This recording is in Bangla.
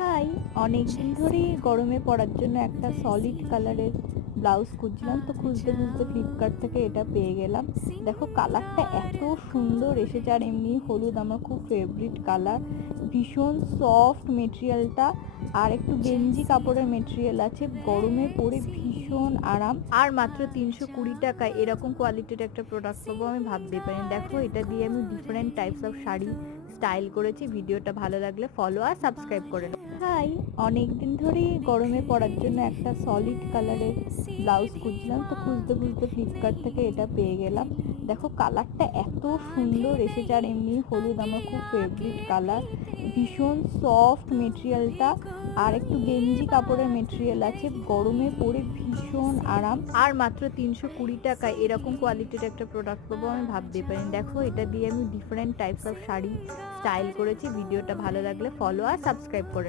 হাই, অনেকদিন ধরেই গরমে পরার জন্য একটা সলিড কালারের ব্লাউজ খুঁজছিলাম, তো খুঁজতে খুঁজতে ফ্লিপকার্ট থেকে এটা পেয়ে গেলাম। দেখো কালারটা এত সুন্দর এসেছে, আর এমনি হলুদ আমার খুব ফেভারিট কালার। ভীষণ সফট মেটেরিয়ালটা, আর একটু গেঞ্জি কাপড়ের মেটেরিয়াল আছে, গরমে পরে ভীষণ আরাম। আর মাত্র 320 টাকায় এরকম কোয়ালিটির একটা প্রোডাক্ট পাবো আমি ভাবতেই পারিনি। দেখো এটা দিয়ে আমি different types of sari style করেছি। ভিডিওটা ভালো লাগলে ফলো আর সাবস্ক্রাইব করে নাও। হাই, অনেকদিন ধরেই গরমে পরার জন্য একটা সলিড কালারের ব্লাউজ খুঁজছিলাম, তো খুঁজতে খুঁজতে ফ্লিপকার্ট থেকে এটা পেয়ে গেলাম। দেখো কালারটা এত সুন্দর এসেছে, আর এমনি হলুদ আমার খুব ফেভারিট কালার। ভীষণ সফট মেটেরিয়ালটা, আর একটু গেঞ্জি কাপড়ের মেটেরিয়াল আছে, গরমে পরে ভীষণ আরাম। আর মাত্র 320 টাকায় এরকম কোয়ালিটির একটা প্রোডাক্ট পাবো আমি ভাবতেই পারিনি। দেখো এটা দিয়ে আমি different types of sari style করেছি। ভিডিওটা ভালো লাগলে ফলো আর সাবস্ক্রাইব করে